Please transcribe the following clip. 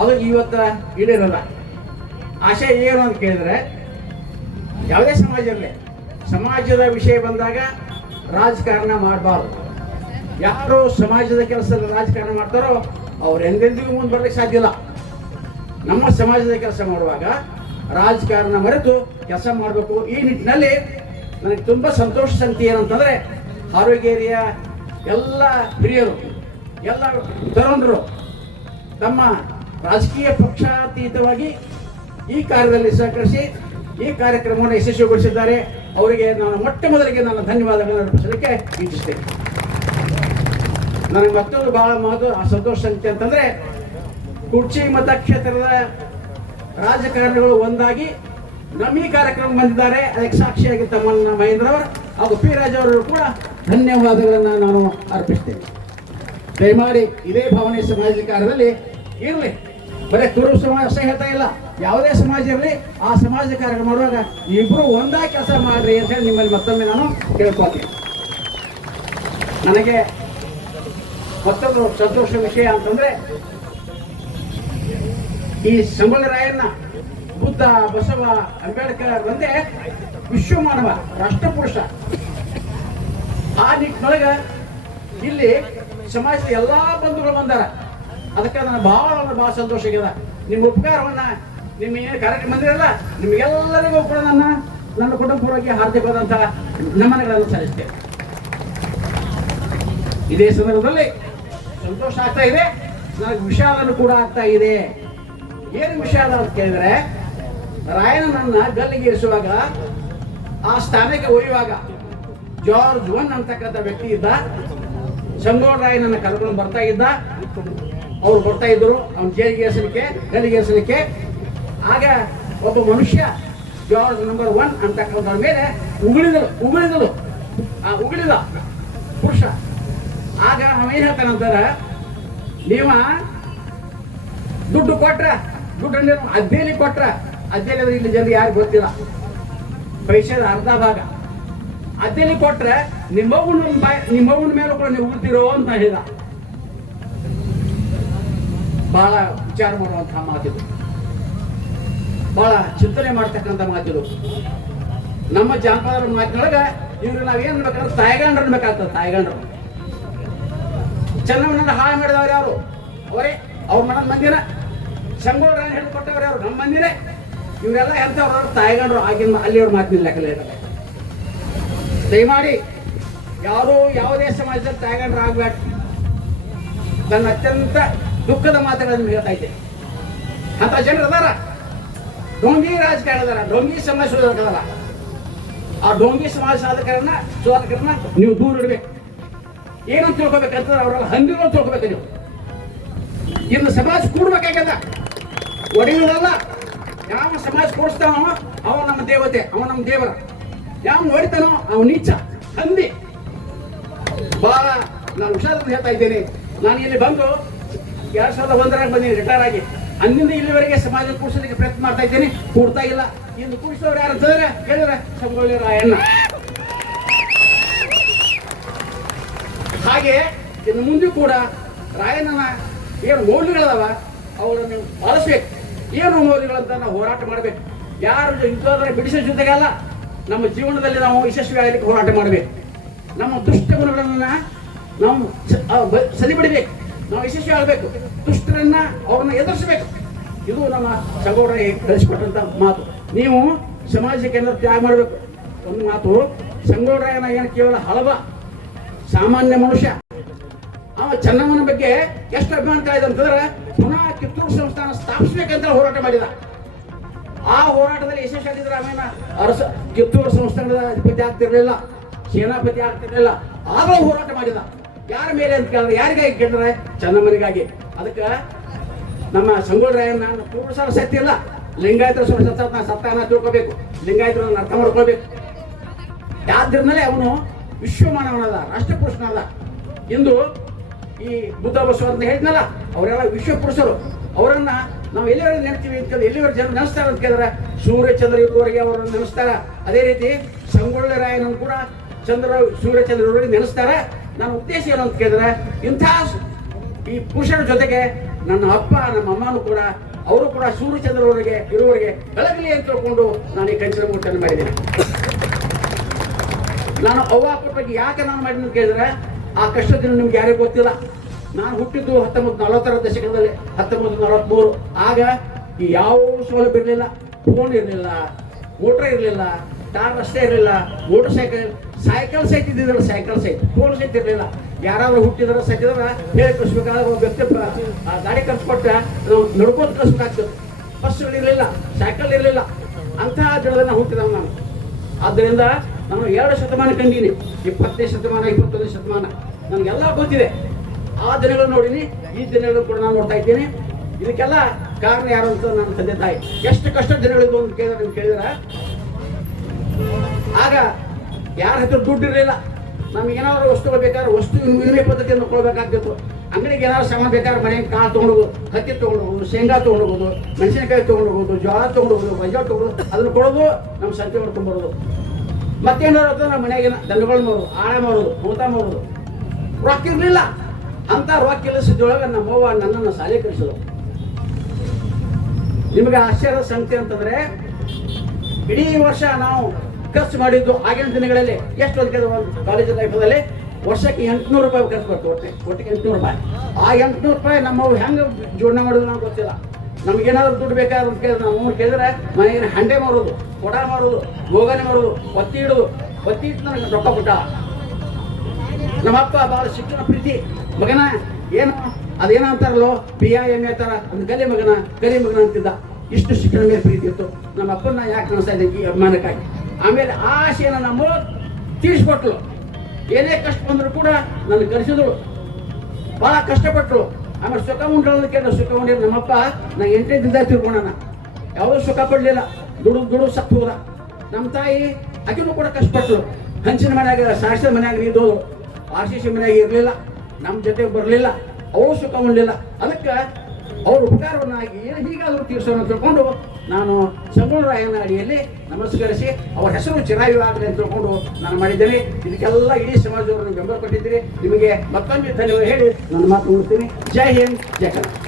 ಅದು ಇವತ್ತು ಈಡೇರಲ್ಲ ಆಶೆ ಏನು ಅಂತ ಕೇಳಿದ್ರೆ, ಯಾವುದೇ ಸಮಾಜ ಇರಲಿ, ಸಮಾಜದ ವಿಷಯ ಬಂದಾಗ ರಾಜಕಾರಣ ಮಾಡಬಾರ್ದು. ಯಾರು ಸಮಾಜದ ಕೆಲಸದಲ್ಲಿ ರಾಜಕಾರಣ ಮಾಡ್ತಾರೋ, ಅವ್ರು ಎಂದೆಂದಿಗೂ ಮುಂದೆ ಬರಲಿಕ್ಕೆ ಸಾಧ್ಯ ಇಲ್ಲ. ನಮ್ಮ ಸಮಾಜದ ಕೆಲಸ ಮಾಡುವಾಗ ರಾಜಕಾರಣ ಮರೆತು ಕೆಲಸ ಮಾಡಬೇಕು. ಈ ನಿಟ್ಟಿನಲ್ಲಿ ನನಗೆ ತುಂಬ ಸಂತೋಷ ಸಂತಿ ಏನಂತಂದರೆ ಆರೋಗ್ಯೇರಿಯ ಎಲ್ಲ ಹಿರಿಯರು, ಎಲ್ಲ ತರುಣರು ತಮ್ಮ ರಾಜಕೀಯ ಪಕ್ಷಾತೀತವಾಗಿ ಈ ಕಾರ್ಯದಲ್ಲಿ ಸಹಕರಿಸಿ ಈ ಕಾರ್ಯಕ್ರಮವನ್ನು ಯಶಸ್ವಿಗೊಳಿಸಿದ್ದಾರೆ. ಅವರಿಗೆ ನಾನು ಮೊಟ್ಟ ಮೊದಲಿಗೆ ನನ್ನ ಧನ್ಯವಾದಗಳನ್ನು ಅರ್ಪಿಸಲಿಕ್ಕೆ ಇಚ್ಛಿಸ್ತೇನೆ. ನನಗೆ ಮತ್ತೊಂದು ಬಹಳ ಮಹತ್ವ ಸಂತೋಷ ಸಂಖ್ಯೆ ಅಂತಂದ್ರೆ ಕುರ್ಚಿ ಮತಕ್ಷೇತ್ರದ ರಾಜಕಾರಣಿಗಳು ಒಂದಾಗಿ ನಮ್ಮ ಈ ಕಾರ್ಯಕ್ರಮ ಬಂದಿದ್ದಾರೆ. ಅದಕ್ಕೆ ಸಾಕ್ಷಿಯಾಗಿ ತಮ್ಮಣ್ಣ ಮಹೇಂದ್ರ ಅವರು ಹಾಗೂ ಪಿ ರಾಜ್ ಅವರು ಕೂಡ ಧನ್ಯವಾದಗಳನ್ನು ನಾನು ಅರ್ಪಿಸ್ತೇನೆ. ದಯಮಾಡಿ ಇದೇ ಭಾವನೆ ಸಮಾಜ ಕಾರ್ಯದಲ್ಲಿ ಇರಲಿ. ಬರೀ ತುರು ಸಮಾಜ ಅಷ್ಟೇ ಹೇಳ್ತಾ ಇಲ್ಲ. ಯಾವುದೇ ಸಮಾಜ ಇರಲಿ, ಆ ಸಮಾಜ ಕಾರ್ಯ ಮಾಡುವಾಗ ಇಬ್ಬರು ಒಂದಾ ಕೆಲಸ ಮಾಡ್ರಿ ಅಂತ ಹೇಳಿ ನಿಮ್ಮಲ್ಲಿ ಮತ್ತೊಮ್ಮೆ ನಾನು ಕೇಳ್ಕೊತೀನಿ ನನಗೆ ಮತ್ತೊಂದು ಸಂತೋಷ ವಿಷಯ ಅಂತಂದ್ರೆ, ಈ ಸಂಗೊಳ್ಳಿ ಬುದ್ಧ, ಬಸವ, ಅಂಬೇಡ್ಕರ್ ಒಂದೇ ವಿಶ್ವ ಮಾನವ ರಾಷ್ಟ್ರಪುರುಷ. ಆ ನಿಟ್ಟಿನೊಳಗ ಇಲ್ಲಿ ಸಮಾಜದ ಎಲ್ಲಾ ಬಂಧುಗಳು ಬಂದಾರ. ಅದಕ್ಕೆ ನನಗೆ ಬಹಳ ಅಂದ್ರೆ ಬಹಳ ಸಂತೋಷ ಆಗ್ಯದ. ನಿಮ್ಮ ಉಪಕಾರವನ್ನ, ನಿಮ್ಮ ಏನು ಕಾರ್ಯಕ್ರಮ ಬಂದಿರಲ್ಲ, ನಿಮ್ಗೆಲ್ಲರಿಗೂ ಕೂಡ ನನ್ನ ನನ್ನ ಕುಟುಂಬಪೂರ್ವಕ್ಕೆ ಹಾರ್ದಿಕವಾದಂತಹ ನಮನಗಳನ್ನು ಸಲ್ಲಿಸ್ತೇವೆ ಇದೇ ಸಂದರ್ಭದಲ್ಲಿ ಸಂತೋಷ ಆಗ್ತಾ ಇದೆ. ನನಗೆ ವಿಷಾದನು ಕೂಡ ಆಗ್ತಾ ಇದೆ. ಏನು ವಿಷಾದ ಅಂತ ಕೇಳಿದ್ರೆ ರಾಯಣ್ಣನನ್ನ ಗಲ್ಲಿಗೆ ಇರಿಸುವಾಗ ಆ ಸ್ಥಾನಕ್ಕೆ ಒಯ್ಯುವಾಗ, ಜಾರ್ಜ್ ಒನ್ ಅಂತಕ್ಕಂಥ ವ್ಯಕ್ತಿ ಇದ್ದ. ಸಂಗೋಳ ರಾಯನನ್ನ ಕರ್ಕೊಂಡು ಬರ್ತಾ ಇದ್ದ. ಅವ್ರು ಬರ್ತಾ ಇದ್ರು, ಅವ್ನ ಜೈಲಿಗೆ ಎಸಲಿಕ್ಕೆ, ಗಲ್ಲಿಗೆ ಎಸಲಿಕ್ಕೆ. ಆಗ ಒಬ್ಬ ಮನುಷ್ಯ ಜಾರ್ಜ್ ನಂಬರ್ ಒನ್ ಅಂತಕ್ಕಂಥ ಮೇಲೆ ಉಗುಳಿದಳು ಉಗುಳಿದಳು. ಆ ಉಗುಳಿದ ಪುರುಷ. ಆಗ ಅವ ಏನ್ ಹೇಳ್ತಾನಂತಾರ ನೀವ ದುಡ್ಡು ಕೊಟ್ರ, ದುಡ್ಡು ಅದ್ದೇಲಿ ಕೊಟ್ರ. ಅದ್ದೇಲಿ ಅಂದ್ರೆ ಇಲ್ಲಿ ಜನರಿಗೆ ಯಾರು ಗೊತ್ತಿಲ್ಲ. ಪೈಸೆದ ಅರ್ಧ ಭಾಗ. ಅದ್ದೇಲಿ ಕೊಟ್ರೆ ನಿಮ್ಮವನ ನಿಮ್ಮವನ ಮೇಲೆ ಕೂಡ ನೀವು ಉಗುಳ್ತಿರೋ ಅಂತ ಹೇಳಿದ. ಬಹಳ ವಿಚಾರ ಮಾಡುವಂತಹ ಮಾತಿದು. ಬಹಳ ಚಿಂತನೆ ಮಾಡ್ತಕ್ಕಂಥ ಮಾತಿದು. ನಮ್ಮ ಜಾನಪದ ಮಾತಿನೊಳಗೆ ಇವ್ರು ನಾವೇನ್ ಅನ್ಬೇಕಂದ್ರೆ ತಾಯ್ಗಂಡ್ರು ಅನ್ಬೇಕಾಗ್ತದೆ, ತಾಯ್ಗಂಡ್ರು. ಚೆನ್ನಮ್ಮನ ಹಾಳು ಮಾಡಿದವ್ರು ಯಾರು? ಅವರೇ, ಅವ್ರ ಮಾಡ ಮಂದಿರ ಶಂಗೋಡ್ರ ಹೇಳ್ಕೊಟ್ಟವ್ರು ಕೊಟ್ಟವ್ರು ಯಾರು? ನಮ್ಮ ಮಂದಿರೇ ಇವರೆಲ್ಲ ಎಂಥವ್ರು? ತಾಯ್ಗಂಡ್ರು ಆಗಿನ ಅಲ್ಲಿಯವ್ರ ಮಾತಿನ ಇಲ್ಲ ದಯಮಾಡಿ ಯಾರು ಯಾವುದೇ ಸಮಾಜದಲ್ಲಿ ತಾಯ್ಗಂಡ್ರು ಆಗ್ಬೇಡ ನನ್ನ ಅತ್ಯಂತ ದುಃಖದ ಮಾತುಗಳನ್ನು ಹೇಳ್ತಾ ಇದ್ದೆ. ಅಂತ ಜನರು ಅದಾರ? ಡೊಂಗಿ ರಾಜಕಾರಣ ಅದಾರ ಡೊಂಗಿ ಸಮಾಜ ಸುಧಾರಕರಲ್ಲ ಆ ಡೋಂಗಿ ಸಮಾಜ ಸಾಧಕರನ್ನ ಸುಧಾರಕರನ್ನ ನೀವು ದೂರ ಇಡಬೇಕು. ಏನಂತ ತಿಳ್ಕೊಬೇಕಂತಂದ್ರೆ ಅವರೆಲ್ಲ ಹಂದಿರೋ ತಿಳ್ಕೊಬೇಕು ನೀವು. ಇನ್ನು ಸಮಾಜ ಕೂಡ್ಬೇಕಾಗ್ಯದ? ಒಡೆಯುವುದಲ್ಲ. ಯಾವ ಸಮಾಜ ಕೂಡಿಸ್ತಾನೋ ಅವ ನಮ್ಮ ದೇವತೆ, ಅವ ನಮ್ಮ ದೇವರ. ಯಾವ ಹೊಡಿತಾನೋ ಅವ ನೀಚ, ಹಂದಿ. ಬಹಳ ನಾನು ಹುಷಾರನ್ನು ಹೇಳ್ತಾ ಇದ್ದೇನೆ. ನಾನು ಇಲ್ಲಿ ಬಂದು ಎರಡ್ ಸಾವಿರದ ಒಂದರಾಗ ಬಂದೀನಿ ರಿಟೈರ್ ಆಗಿ. ಅಂದಿನಿಂದ ಇಲ್ಲಿವರೆಗೆ ಸಮಾಜ ಕೂಡಿಸಲಿಕ್ಕೆ ಪ್ರಯತ್ನ ಮಾಡ್ತಾ ಇದ್ದೇನೆ. ಕೂಡ್ತಾ ಇಲ್ಲ. ಇನ್ನು ಕೂಡಿಸೋರು ಯಾರು ಅಂತಂದ್ರೆ ಹೇಳಿದ್ರೆ ಸಂಗೊಳ್ಳಿ ರಾಯಣ್ಣ. ಹಾಗೆ, ಇನ್ನು ಮುಂದೆ ಕೂಡ ರಾಯಣ್ಣನ ಏನು ಮೌಲ್ಯಗಳದಾವ ಅವುಗಳನ್ನು ಪಾಲಿಸ್ಬೇಕು. ಏನು ಮೌಲ್ಯಗಳಂತ ನಾವು ಹೋರಾಟ ಮಾಡಬೇಕು. ಯಾರು ಇಂಥದ್ರ ಬಿಡಿಸೋ ಜೊತೆಗಲ್ಲ ನಮ್ಮ ಜೀವನದಲ್ಲಿ ನಾವು ಯಶಸ್ವಿ ಆಗಲಿಕ್ಕೆ ಹೋರಾಟ ಮಾಡಬೇಕು. ನಮ್ಮ ದುಷ್ಟ ಗುಣಗಳನ್ನ ನಾವು ಸರಿಪಡಿಬೇಕು. ನಾವು ಯಶಸ್ವಿ ಆಗಬೇಕು ದುಷ್ಟರನ್ನ ಅವ್ರನ್ನ ಎದುರಿಸಬೇಕು. ಇದು ನಮ್ಮ ಸಗೌಡ ಕಳಿಸಿಕೊಟ್ಟಂತ ಮಾತು. ನೀವು ಸಮಾಜಕ್ಕೆ ಏನಾದ್ರು ತ್ಯಾಗ ಮಾಡಬೇಕು. ಒಂದು ಮಾತು ಸಂಗೋಡರಾಯನ ಏನು ಕೇವಲ ಹಳಬ ಸಾಮಾನ್ಯ ಮನುಷ್ಯ. ಅವ ಚೆನ್ನಮ್ಮನ ಬಗ್ಗೆ ಎಷ್ಟು ಅಭಿಮಾನ ಅಂತಂದ್ರೆ, ಪುನಃ ಕಿತ್ತೂರು ಸಂಸ್ಥಾನ ಸ್ಥಾಪಿಸ್ಬೇಕಂತ ಹೋರಾಟ ಮಾಡಿದ. ಆ ಹೋರಾಟದಲ್ಲಿ ಯಶಸ್ವಿ ಆಮೇಲೆ ಅರಸ, ಕಿತ್ತೂರು ಸಂಸ್ಥಾನದ ಅಧಿಪತಿ ಆಗ್ತಿರ್ಲಿಲ್ಲ, ಸೇನಾಪತಿ ಆಗ್ತಿರ್ಲಿಲ್ಲ. ಆಗಲೂ ಹೋರಾಟ ಮಾಡಿದ. ಯಾರ ಮೇಲೆ ಅಂತ ಕೇಳಿದ್ರೆ ಯಾರಿಗಾಗಿ ಕೇಳಿದ್ರೆ? ಚೆನ್ನಮ್ಮನಿಗಾಗಿ ಅದಕ್ಕೆ ನಮ್ಮ ಸಂಗೊಳ್ರಾಯನ್ನ ಪೂರ್ವ ಸಲ ಸತ್ತಿಲ್ಲ ಲಿಂಗಾಯತರ ಸುರ ಸತ್ತ ಸತ್ತಾನ ತಿಳ್ಕೋಬೇಕು. ಲಿಂಗಾಯತರ ಅರ್ಥ ಮಾಡ್ಕೋಬೇಕು. ಯಾದ್ರಿಂದಲೇ ಅವನು ವಿಶ್ವಮಾನವನದ ರಾಷ್ಟ್ರಪುರುಷನಲ್ಲ. ಇಂದು ಈ ಬುದ್ಧ ಬಸವ ಅಂತ ಹೇಳಿದ್ನಲ್ಲ, ಅವರೆಲ್ಲ ವಿಶ್ವ ಪುರುಷರು ಅವರನ್ನ ನಾವು ಎಲ್ಲಿವರೆಗೆ ನೆನ್ತೀವಿ ಅಂತ ಎಲ್ಲಿವರೆಗೆ ಜನ ನೆನೆಸ್ತಾರ ಅಂತ ಕೇಳಿದ್ರೆ ಸೂರ್ಯಚಂದ್ರ ಇರುವವರೆಗೆ ಅವರನ್ನು ನೆನೆಸ್ತಾರ. ಅದೇ ರೀತಿ ಸಂಗೊಳ್ಳಿ ರಾಯನನ್ನು ಕೂಡ ಚಂದ್ರ ಸೂರ್ಯಚಂದ್ರ ಇವರಿಗೆ ನೆನೆಸ್ತಾರ. ನನ್ನ ಉದ್ದೇಶ ಏನು ಅಂತ ಕೇಳಿದ್ರೆ, ಇಂಥ ಈ ಪುರುಷರ ಜೊತೆಗೆ ನನ್ನ ಅಪ್ಪ, ನಮ್ಮ ಅಮ್ಮನೂ ಕೂಡ, ಅವರು ಕೂಡ ಸೂರ್ಯಚಂದ್ರವರಿಗೆ ಇರುವವರಿಗೆ ಬೆಳಗಲಿ ಅಂತ ತಿಳ್ಕೊಂಡು ನಾನು ಈ ಕಂಚಿನ ಮೂರ್ತಿಯನ್ನು ಮಾಡಿದ್ದೇನೆ. ನಾನು ಅವ್ವ ಬಗ್ಗೆ ಯಾಕೆ ನಾನು ಮಾಡಿದ ಅಂತ ಕೇಳಿದ್ರೆ, ಆ ಕಷ್ಟದ ದಿನ ನಿಮ್ಗೆ ಯಾರಿಗೂ ಗೊತ್ತಿಲ್ಲ. ನಾನು ಹುಟ್ಟಿದ್ದು ಹತ್ತೊಂಬತ್ತು ನಲವತ್ತರ ದಶಕದಲ್ಲಿ, ಹತ್ತೊಂಬತ್ತು ನಲವತ್ಮೂರು. ಆಗ ಯಾವ ಸೌಲಭ್ಯ ಇರಲಿಲ್ಲ ಫೋನ್ ಇರಲಿಲ್ಲ ಮೋಟ್ರ್ ಇರಲಿಲ್ಲ ಕಾರ್ ಅಷ್ಟೇ ಇರಲಿಲ್ಲ. ಮೋಟರ್ ಸೈಕಲ್ ಸೈಕಲ್ ಸಹಿತ ಇದ್ದಿದ್ರಲ್ಲ ಸೈಕಲ್ ಸಹಿತ. ಫೋನ್ ಸಹಿತ ಇರಲಿಲ್ಲ. ಯಾರಾದ್ರೂ ಹುಟ್ಟಿದ್ರೆ ಸೈತಿದ್ರ ಹೇಳಿ ಕಳಿಸ್ಬೇಕಾದ್ರೆ ಒಬ್ಬ ವ್ಯಕ್ತಿ ಗಾಡಿ ಗಾಡಿ ಕಳ್ಸಿಕೊಟ್ಟ ನಾವು ನಡ್ಕೊಂಡು ಕಳಿಸ್ಬೇಕಾಗ್ತದೆ. ಬಸ್ಗಳು ಇರಲಿಲ್ಲ ಸೈಕಲ್ ಇರಲಿಲ್ಲ. ಅಂತಹ ಜನರನ್ನ ಹುಟ್ಟಿದವ ನಾನು. ಆದ್ದರಿಂದ ನಾನು ಎರಡು ಶತಮಾನ ಕಂಡೀನಿ. ಇಪ್ಪತ್ತನೇ ಶತಮಾನ, ಇಪ್ಪತ್ತೊಂದನೇ ಶತಮಾನ. ನನಗೆಲ್ಲ ಗೊತ್ತಿದೆ. ಆ ದಿನಗಳು ನೋಡಿನಿ, ಈ ದಿನಗಳು ಕೂಡ ನಾನು ನೋಡ್ತಾ ಇದ್ದೀನಿ. ಇದಕ್ಕೆಲ್ಲ ಕಾರಣ ಯಾರು ಅಂತ ನನ್ನ ತಂದೆ ತಾಯಿ. ಎಷ್ಟು ಕಷ್ಟ ದಿನಗಳಿದ್ದು ಅಂತ ಕೇಳಿದ್ರೆ ಕೇಳಿದ್ರೆ ಆಗ ಯಾರ ಹತ್ರ ದುಡ್ಡು ಇರಲಿಲ್ಲ ನಮ್ಗೆ ಏನಾದ್ರು ವಸ್ತುಗಳು ಬೇಕಾದ್ರೆ ವಸ್ತು ವಿನಿಮಯ ಪದ್ಧತಿಯನ್ನು ಕೊಡಬೇಕಾಗ್ತಿತ್ತು. ಅಂಗಡಿಗೆ ಏನಾದ್ರು ಸಾಮಾನು ಬೇಕಾದ್ರೆ ಮನೆಗೆ ಕಾಳು ತೊಗೊಂಡೋಗು, ಹತ್ತಿ ತೊಗೊಂಡೋಗೋದು ಶೇಂಗಾ ತೊಗೊಂಡೋಗೋದು ಮೆಣಸಿನಕಾಯಿ ತೊಗೊಂಡೋಗೋದು ಜೋಳ ತೊಗೊಂಡೋಗೋದು ಬಜ್ಜಾ ತೊಗೊಂಡು ಅದನ್ನು ಕೊಡೋದು ನಮ್ಮ ಸಂತೆ ಮಾಡ್ಕೊಂಡು ಮತ್ತೇನಾದ್ರು ಅಂತ ನಮ್ಮ ಮನೆಗೆ ದನಗಳು ಮಾಡೋದು ಆಳೆ ಮಾಡೋದು ಊಟ ಮಾಡೋದು ರೊಕ್ಕ ಇರಲಿಲ್ಲ. ಅಂತ ರೊಕ್ಕ ಇಲ್ಲಿಸಿದೊಳಗೆ ನಮ್ಮ ನಮ್ಮವ್ವ ನನ್ನನ್ನು ಶಾಲೆ ಕಳಿಸಿದ್ರು ನಿಮಗೆ ಆಶ್ಚರ್ಯದ ಸಂತೆ ಅಂತಂದ್ರೆ, ಇಡೀ ವರ್ಷ ನಾವು ಖರ್ಚು ಮಾಡಿದ್ದು ಆಗಿನ ದಿನಗಳಲ್ಲಿ ಎಷ್ಟು ಒಂದು ಕಾಲೇಜ್ ಲೈಫಲ್ಲಿ ವರ್ಷಕ್ಕೆ ಎಂಟುನೂರು ರೂಪಾಯಿ ಖರ್ಚು ಬರ್ತು ಒಟ್ಟೆ ಒಟ್ಟಿಗೆ ಎಂಟುನೂರು ರೂಪಾಯಿ. ಆ ಎಂಟುನೂರು ರೂಪಾಯಿ ನಮ್ಮ ಹೆಂಗೆ ಜೋಡಣೆ ಮಾಡೋದು ನಮ್ಗೆ ಗೊತ್ತಿಲ್ಲ. ನಮ್ಗೇನಾದ್ರು ದುಡ್ಡು ಬೇಕಾದ್ರೆ ಕೇಳಿದ್ರೆ ನಮ್ಮ ಕೇಳಿದ್ರೆ ಮನೆಗೆ ಹಂಡೆ ಮಾಡೋದು ಕೊಡ ಮಾಡೋದು ಗೋಗನೆ ಮಾಡೋದು ಒತ್ತಿ ಇಡೋದು. ಒತ್ತಿ ಇಟ್ಟು ನನಗೆ ರೊಕ್ಕ ಕೊಟ್ಟ. ನಮ್ಮಪ್ಪ ಭಾಳ ಶಿಕ್ಷಣ ಪ್ರೀತಿ. ಮಗನ ಏನು, ಅದೇನೋ ಅಂತಾರಲ್ಲೋ ಪಿ ಐ ಎಂ ಥರ ಒಂದು ಕಲಿ ಮಗನ ಕಲಿ ಮಗನ ಅಂತಿದ್ದ. ಇಷ್ಟು ಶಿಕ್ಷಣ ಮೇಲೆ ಪ್ರೀತಿ ಇತ್ತು. ನಮ್ಮ ಅಪ್ಪನ ಯಾಕೆ ಕಾಣಿಸ್ತಾ ಇದ್ದೆ ಅಭಿಮಾನಕ್ಕಾಗಿ. ಆಮೇಲೆ ಆ ಆಶೆಯನ್ನು ನಮ್ಮ ತೀರಿಸ್ಕೊಟ್ಲು ಏನೇ ಕಷ್ಟ ಬಂದರೂ ಕೂಡ ನನ್ನ ಕರೆಸಿದ್ರು ಭಾಳ ಕಷ್ಟಪಟ್ಟರು ಆಮೇಲೆ ಸುಖ ಉಂಡ್ರದಕ್ಕೆ ಸುಖ ಉಂಡಿರ ನಮ್ಮಪ್ಪ ನಾ ಎಂಟನೇ ದಿನದ ತಿಳ್ಕೊಂಡನ ಯಾವುದೂ ಸುಖ ಪಡಲಿಲ್ಲ. ದುಡು ದುಡು ಸತ್ತು ಹೋದ ನಮ್ಮ ತಾಯಿ ಆಕೆನೂ ಕೂಡ ಕಷ್ಟಪಟ್ಟರು ಹಂಚಿನ ಮನೆಯಾಗ ಸಾಕ್ಷಿ ಮನೆಯಾಗ ನೀದೋದು ಆರ್ ಮನ್ಯಾಗ ಇರಲಿಲ್ಲ. ನಮ್ಮ ಜೊತೆಗೆ ಬರಲಿಲ್ಲ. ಅವಳು ಸುಖ ಉಂಡಿಲ್ಲ ಅದಕ್ಕೆ ಅವ್ರ ಉಪಕಾರವನ್ನಾಗಿ ಏನು ಹೀಗಾದರೂ ತೀರ್ಸೋಣ ತಿಳ್ಕೊಂಡು ನಾನು ಸಂಗೊಳ್ರಾಯನ ಅಡಿಯಲ್ಲಿ ನಮಸ್ಕರಿಸಿ ಅವರ ಹೆಸರು ಚಿರಾಯು ಆಗಲಿ ಅಂತ ತಿಳ್ಕೊಂಡು ನಾನು ಮಾಡಿದ್ದೇನೆ. ಇದಕ್ಕೆಲ್ಲ ಇಡೀ ಸಮಾಜದವರು ಬೆಂಬಲ ಕೊಟ್ಟಿದ್ದೀರಿ. ನಿಮಗೆ ಮತ್ತೊಮ್ಮೆ ಧನ್ಯವಾದ ಹೇಳಿ. ನನ್ನ ಮಾತು ಮುಗಿಸ್ತೀನಿ. ಜೈ ಹಿಂದ್, ಜೈ ಕನ್ನಡ